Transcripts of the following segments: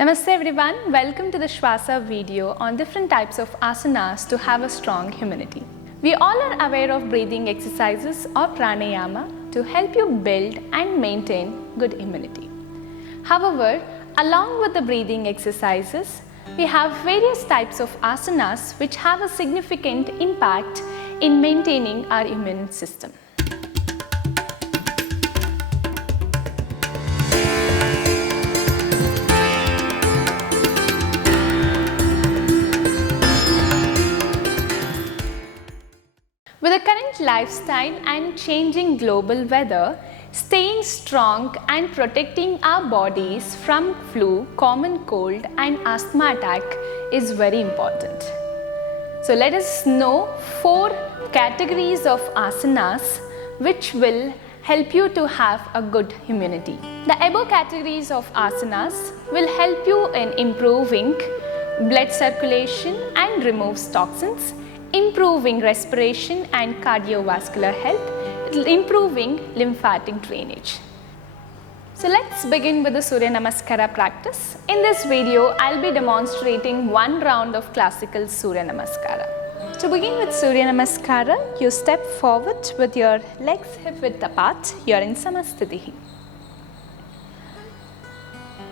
Namaste everyone, welcome to the Shvasa video on different types of asanas to have a strong immunity. We all are aware of breathing exercises or pranayama to help you build and maintain good immunity. However, along with the breathing exercises, we have various types of asanas which have a significant impact in maintaining our immune system. With the current lifestyle and changing global weather, staying strong and protecting our bodies from flu, common cold and asthma attack is very important. So let us know 4 categories of asanas which will help you to have a good immunity. The above categories of asanas will help you in improving blood circulation and removes toxins, improving respiration and cardiovascular health, improving lymphatic drainage. So let's begin with the Surya Namaskara practice. In this video, I'll be demonstrating one round of classical Surya Namaskara. To begin with Surya Namaskara, you step forward with your legs hip width apart. You're in Samasthiti.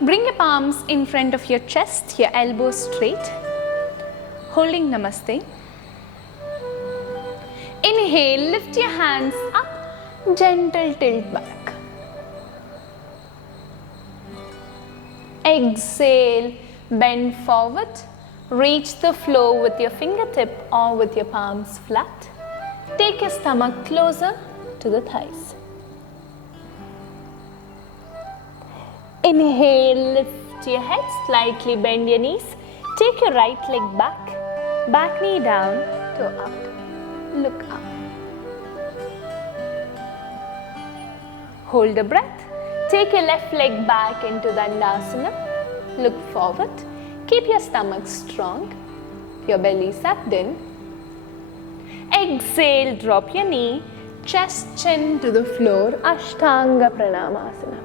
Bring your palms in front of your chest, your elbows straight, holding Namaste. Inhale, lift your hands up, gentle tilt back. Exhale, bend forward, reach the floor with your fingertip or with your palms flat. Take your stomach closer to the thighs. Inhale, lift your head, slightly bend your knees. Take your right leg back knee down, toe up. Look up. Hold a breath. Take your left leg back into Dandasana. Look forward. Keep your stomach strong. Your belly sucked in. Exhale, drop your knee. Chest, chin to the floor. Ashtanga Pranamasana.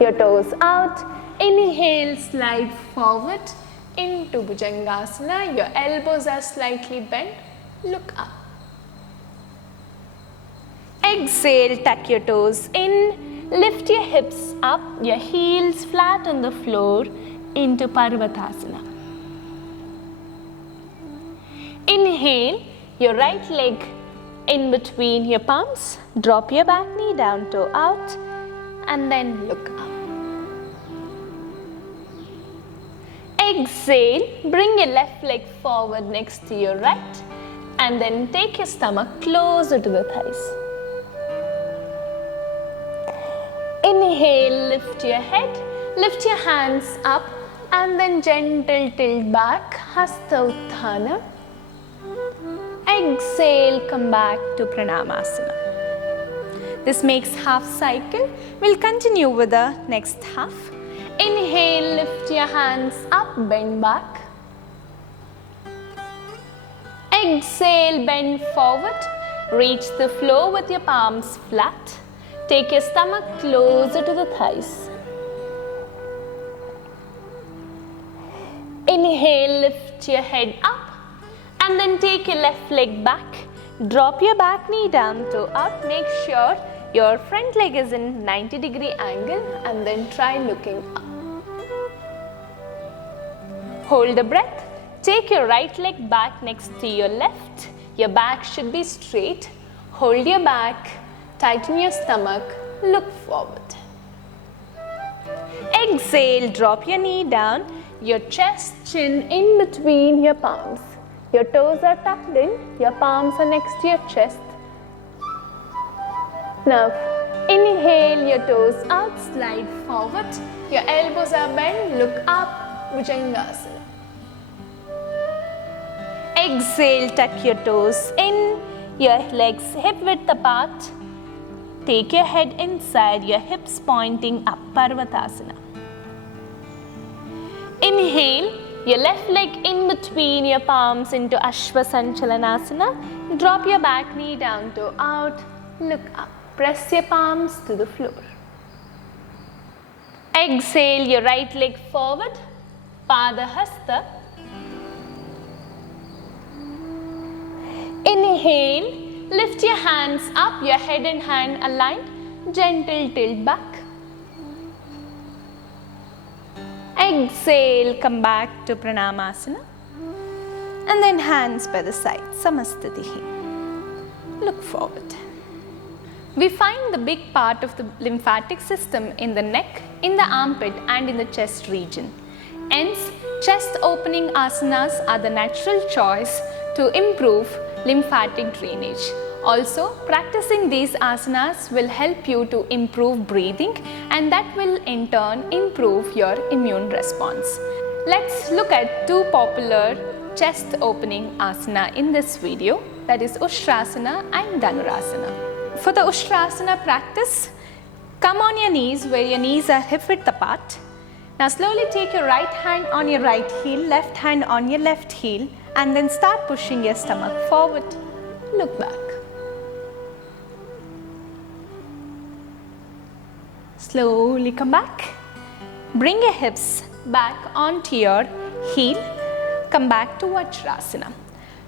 Your toes out. Inhale, slide forward into Bhujangasana, your elbows are slightly bent, look up. Exhale, tuck your toes in, lift your hips up, your heels flat on the floor into Paravatasana. Inhale, your right leg in between your palms, drop your back knee down, toe out, and then look up. Exhale, bring your left leg forward next to your right and then take your stomach closer to the thighs. Inhale, lift your head, lift your hands up and then gentle tilt back, Hasta Utthana. Exhale, come back to Pranamasana. This makes half cycle. We'll continue with the next half. Inhale, lift your hands up, bend back. Exhale, bend forward. Reach the floor with your palms flat. Take your stomach closer to the thighs. Inhale, lift your head up and then take your left leg back. Drop your back knee down, toe out. Make sure your front leg is in 90-degree angle and then try looking up. Hold a breath. Take your right leg back next to your left. Your back should be straight. Hold your back. Tighten your stomach. Look forward. Exhale. Drop your knee down. Your chest, chin in between your palms. Your toes are tucked in. Your palms are next to your chest. Now, inhale. Your toes out. Slide forward. Your elbows are bent. Look up. Bhujangasana. Exhale, tuck your toes in, your legs hip width apart. Take your head inside, your hips pointing up, Paravatasana. Inhale, your left leg in between your palms into Shvasa. Drop your back knee down, toe out, look up. Press your palms to the floor. Exhale your right leg forward, Padahasta. Inhale, lift your hands up, your head and hand aligned, gentle tilt back. Exhale, come back to Pranayamasana. And then hands by the side, Samastitihi. Look forward. We find the big part of the lymphatic system in the neck, in the armpit and in the chest region. Hence, chest opening asanas are the natural choice to improve lymphatic drainage. Also, practicing these asanas will help you to improve breathing, and that will in turn improve your immune response. Let's look at two popular chest opening asana in this video, that is Ustrasana and Dhanurasana. For the Ustrasana practice, come on your knees where your knees are hip width apart. Now slowly take your right hand on your right heel, left hand on your left heel, and then start pushing your stomach forward. Look back. Slowly come back. Bring your hips back onto your heel. Come back to Vajrasana.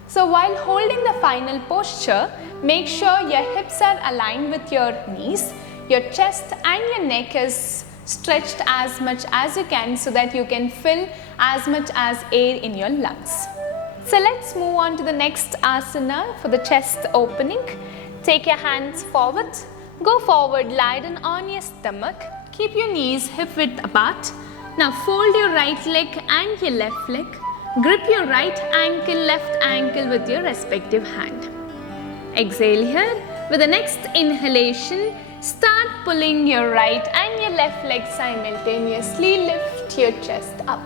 So while holding the final posture, make sure your hips are aligned with your knees. Your chest and your neck is stretched as much as you can so that you can fill as much as air in your lungs. So let's move on to the next asana for the chest opening. Take your hands forward. Go forward, lie down on your stomach. Keep your knees hip width apart. Now fold your right leg and your left leg. Grip your right ankle, left ankle with your respective hand. Exhale here. With the next inhalation, start pulling your right and your left leg simultaneously. Lift your chest up.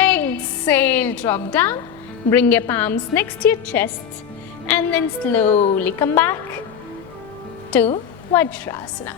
Exhale, drop down. Bring your palms next to your chest and then slowly come back to Vajrasana.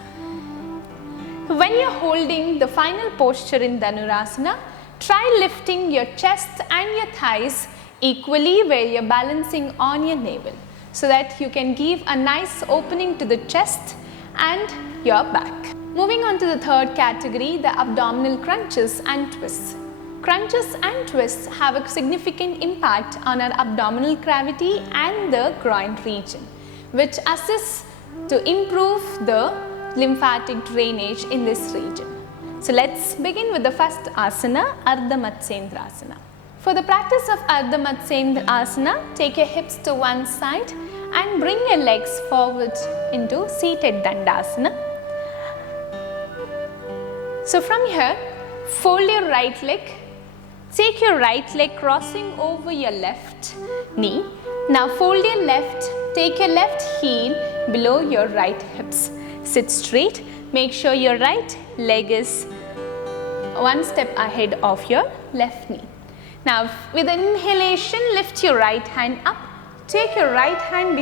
When you're holding the final posture in Dhanurasana, try lifting your chest and your thighs equally where you're balancing on your navel so that you can give a nice opening to the chest and your back. Moving on to the third category, the abdominal crunches and twists. Crunches and twists have a significant impact on our abdominal cavity and the groin region, which assists to improve the lymphatic drainage in this region. So let's begin with the first asana, Ardha Matsyendrasana. For the practice of Ardha Matsyendrasana, take your hips to one side and bring your legs forward into seated Dandasana. So from here, fold your right leg. Take your right leg crossing over your left knee. Now fold your left, take your left heel below your right hips. Sit straight. Make sure your right leg is one step ahead of your left knee. Now with an inhalation, lift your right hand up. Take your right hand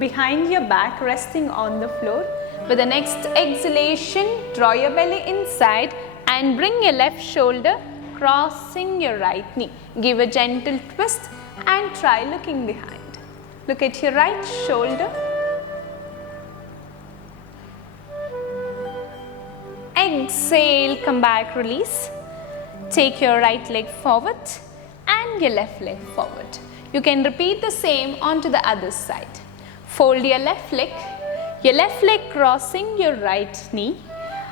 behind your back, resting on the floor. With the next exhalation, draw your belly inside and bring your left shoulder crossing your right knee. Give a gentle twist and try looking behind. Look at your right shoulder. Exhale, come back, release. Take your right leg forward and your left leg forward. You can repeat the same onto the other side. Fold your left leg crossing your right knee,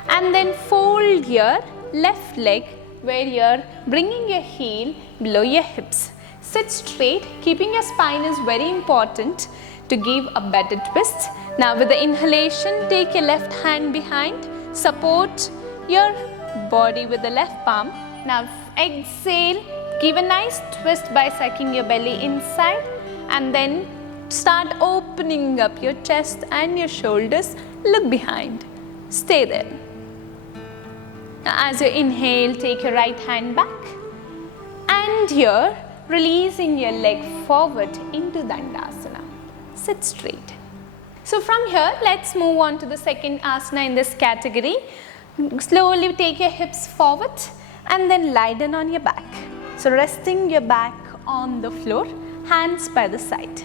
and then fold your left leg where you're bringing your heel below your hips. Sit straight, keeping your spine is very important to give a better twist. Now with the inhalation, take your left hand behind, support your body with the left palm. Now exhale, give a nice twist by sucking your belly inside and then start opening up your chest and your shoulders. Look behind, stay there. Now as you inhale, take your right hand back and here releasing your leg forward into Dandasana. Sit straight. So from here, let's move on to the second asana in this category. Slowly take your hips forward and then lie down on your back. So resting your back on the floor, hands by the side.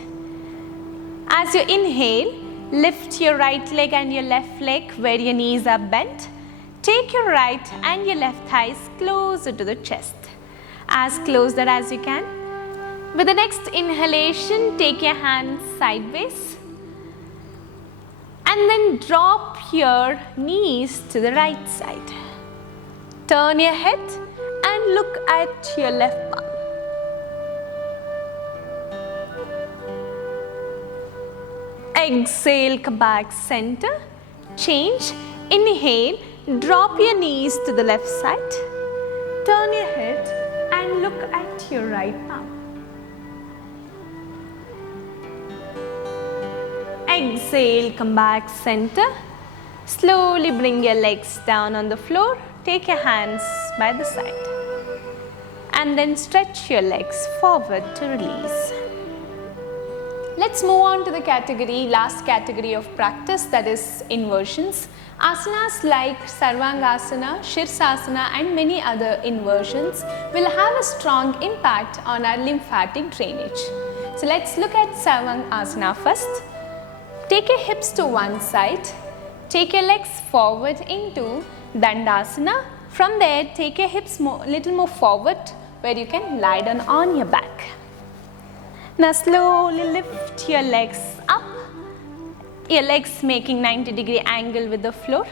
As you inhale, lift your right leg and your left leg where your knees are bent. Take your right and your left thighs closer to the chest, as closer as you can. With the next inhalation, take your hands sideways and then drop your knees to the right side. Turn your head and look at your left palm. Exhale, come back center. Change. Inhale, drop your knees to the left side. Turn your head and look at your right palm. Exhale, come back center. Slowly bring your legs down on the floor. Take your hands by the side. And then stretch your legs forward to release. Let's move on to the last category of practice, that is inversions. Asanas like Sarvangasana, Shirsasana and many other inversions will have a strong impact on our lymphatic drainage. So let's look at Sarvangasana first. Take your hips to one side. Take your legs forward into Dandasana. From there, take your hips little more forward where you can lie down on your back. Now slowly lift your legs up, your legs making 90-degree angle with the floor.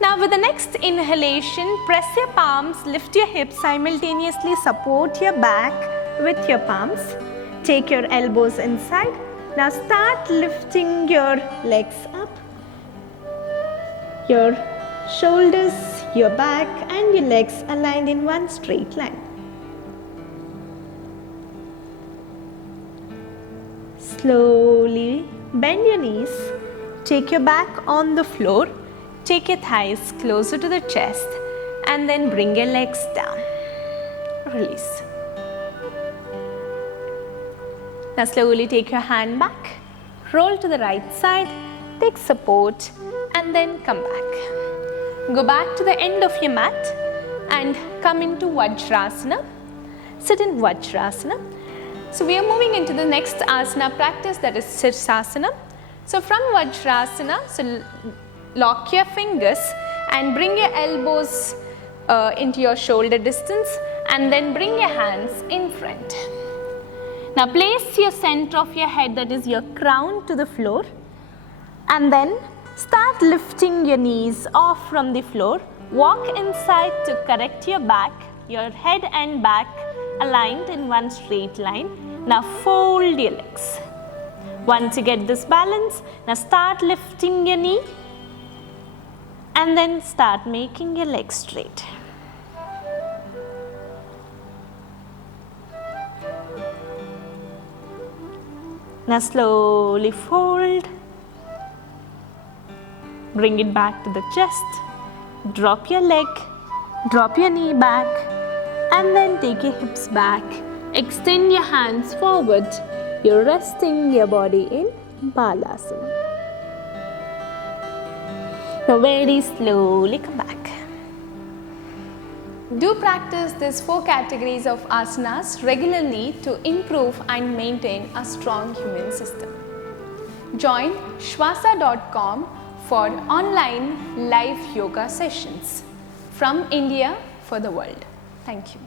Now with the next inhalation, press your palms, lift your hips, simultaneously support your back with your palms. Take your elbows inside. Now start lifting your legs up, your shoulders, your back and your legs aligned in one straight line. Slowly bend your knees, take your back on the floor, take your thighs closer to the chest and then bring your legs down. Release. Now slowly take your hand back, roll to the right side, take support and then come back. Go back to the end of your mat and come into Vajrasana. Sit in Vajrasana. So we are moving into the next asana practice, that is Shirsasana. So from Vajrasana, so lock your fingers and bring your elbows into your shoulder distance and then bring your hands in front. Now place your center of your head, that is your crown, to the floor and then start lifting your knees off from the floor. Walk inside to correct your back, your head and back aligned in one straight line. Now fold your legs. Once you get this balance, now start lifting your knee and then start making your legs straight. Now slowly fold. Bring it back to the chest. Drop your leg, drop your knee back and then take your hips back. Extend your hands forward. You're resting your body in Balasana. Now very slowly come back. Do practice these 4 categories of asanas regularly to improve and maintain a strong immune system. Join Shvasa.com for online live yoga sessions from India for the world. Thank you.